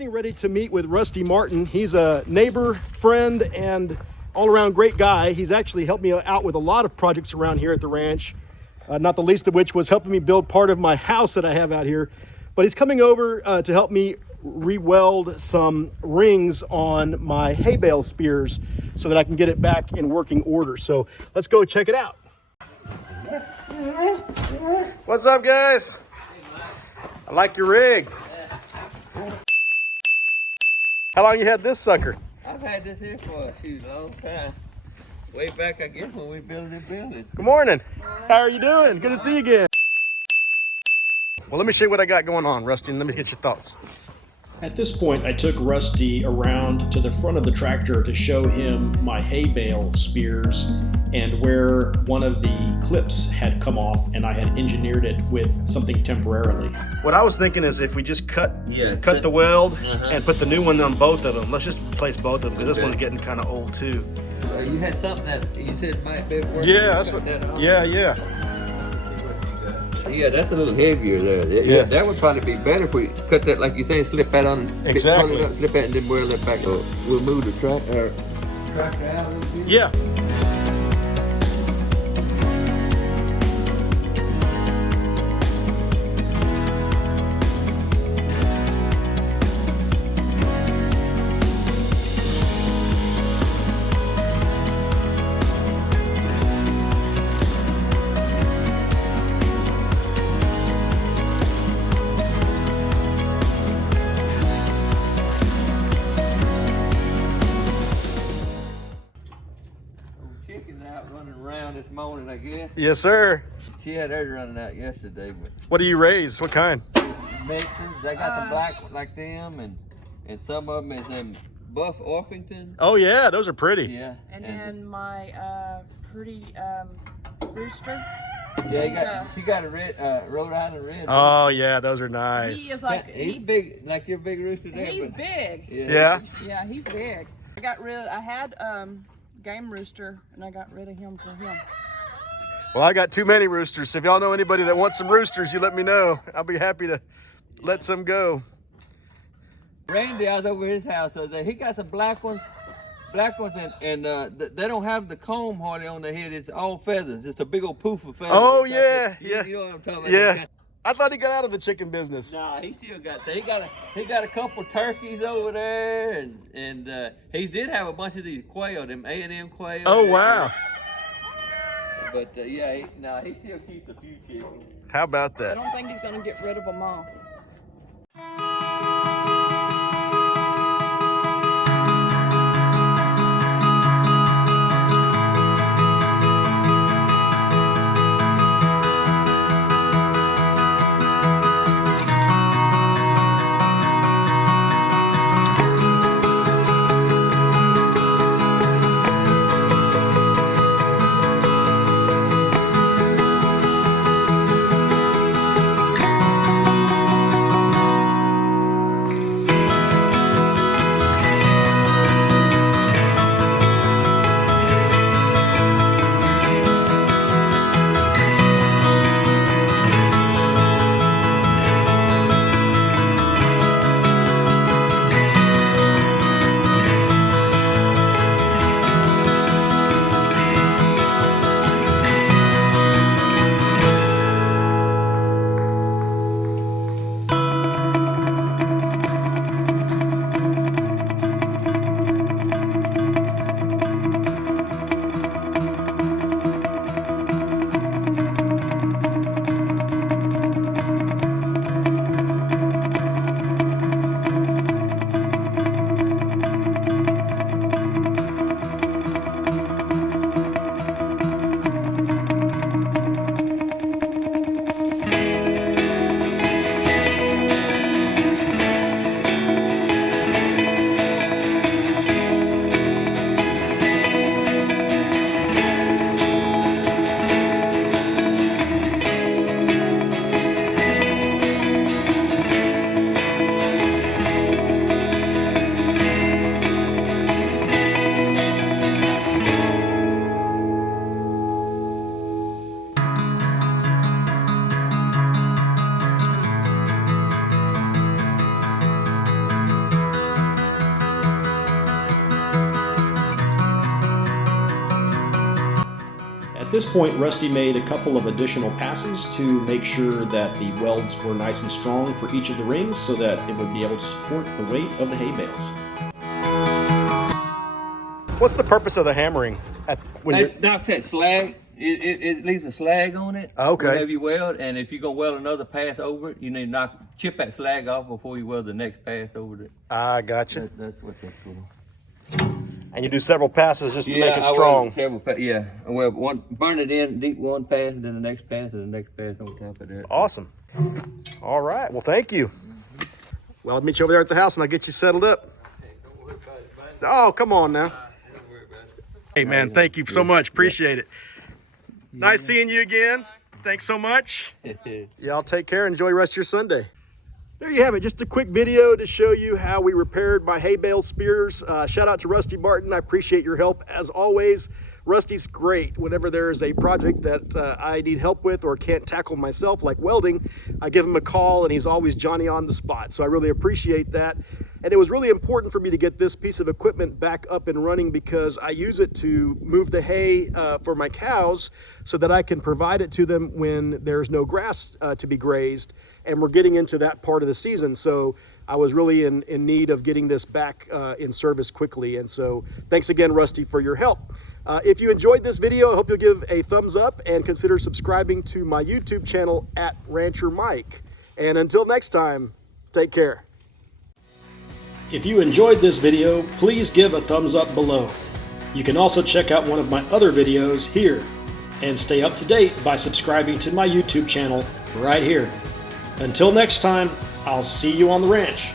getting ready to meet with Rusty Martin. He's a neighbor, friend, and all-around great guy. He's actually helped me out with a lot of projects around here at the ranch, not the least of which was helping me build part of my house that I have out here. But he's coming over to help me re-weld some rings on my hay bale spears so that I can get it back in working order. So let's go check it out. What's up, guys? I like your rig. How long you had this sucker? I've had this here for a long time. Way back, I guess, when we built this building. Good morning. How are you doing? Good to see you again. Well, let me show you what I got going on, Rusty, and let me get your thoughts. At this point, I took Rusty around to the front of the tractor to show him my hay bale spears and where one of the clips had come off, and I had engineered it with something temporarily. What I was thinking is if we just cut the weld and put the new one on both of them. Let's just replace both of them because this one's getting kind of old too. You had something that you said might be worth. Yeah, that's what. Yeah. Yeah, that's a little heavier there. Yeah, that would probably be better if we cut that, like you say, slip that on. Exactly. Pull it up, slip that, and then weld it back. We'll move the tractor out a little bit. Yeah. Chicken's out running around this morning, I guess. Yes, sir. She had hers running out yesterday, but What do you raise? What kind? Mexicans, they got some black like them, and some of them is them Buff Orpington. Oh yeah, those are pretty. Yeah. And then my pretty rooster. Yeah, she got a red Rhode Island red. Oh yeah, those are nice. He is like he's big, like your big rooster there. he's but, big. Yeah. Yeah, he's big. I had game rooster, and I got rid of him for him. Well, I got too many roosters. So if y'all know anybody that wants some roosters, you let me know. I'll be happy to let some go. Randy, I was over his house the other day. He got some black ones, and they don't have the comb hardly on their head. It's all feathers. It's a big old poof of feathers. Oh yeah, yeah. You know what I'm talking about? Yeah. I thought he got out of the chicken business. Nah, he still got that. He got a couple turkeys over there, and he did have a bunch of these quail, them A&M quail. Oh wow. But yeah, he still keeps a few chickens. How about I that? don't think he's gonna get rid of them all. At this point, Rusty made a couple of additional passes to make sure that the welds were nice and strong for each of the rings so that it would be able to support the weight of the hay bales. What's the purpose of the hammering? It knocks that slag. It leaves a slag on it. Okay. Whenever you weld, and if you're gonna weld another pass over it, you need to chip that slag off before you weld the next pass over it. I gotcha. That's what that's for. And you do several passes just to make it strong. Yeah, well, burn it in deep one pass, and then the next pass, and the next pass on top of that. Awesome. All right. Well, thank you. Well, I'll meet you over there at the house, and I'll get you settled up. Don't worry about it, man. Oh, come on now. Don't worry about it. Hey, man, thank you so much. Appreciate it. Nice seeing you again. Thanks so much. Y'all take care. Enjoy the rest of your Sunday. There you have it. Just a quick video to show you how we repaired my hay bale spears. Shout out to Rusty Barton. I appreciate your help as always. Rusty's great. Whenever there is a project that I need help with or can't tackle myself, like welding, I give him a call and he's always Johnny on the spot. So I really appreciate that. And it was really important for me to get this piece of equipment back up and running because I use it to move the hay for my cows so that I can provide it to them when there's no grass to be grazed. And we're getting into that part of the season. So I was really in need of getting this back in service quickly. And so thanks again, Rusty, for your help. If you enjoyed this video, I hope you'll give a thumbs up and consider subscribing to my YouTube channel at Rancher Mike. And until next time, take care. If you enjoyed this video, please give a thumbs up below. You can also check out one of my other videos here and stay up to date by subscribing to my YouTube channel right here. Until next time, I'll see you on the ranch.